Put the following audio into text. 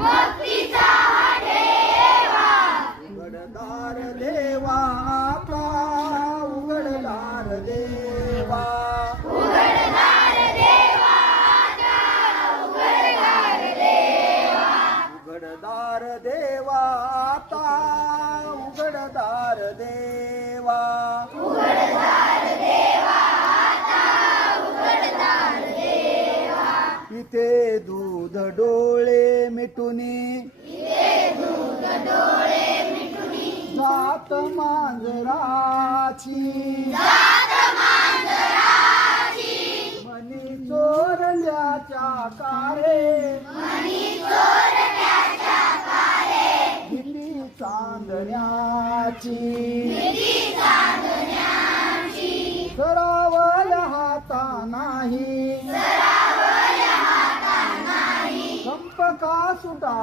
भक्तीचा ठेवा उघडदार देवा आता उघडदार देवा उघडदार देवा उघडदार देवा उघडदार देवा आता उघडदार देवा उघडदार देवा उघडदार देवा इथे दूध डोळे मिटुनी दूध डोळे मिटुनी जात मांजराची जात मांजराची मनी चोरल्याच्या कारे मनी चोरट्याच्या कारे दिली चांदण्याची निधी चांदण्याची सरावल्या हाता नाही सरावल्या हाता नाही कंप का सुटा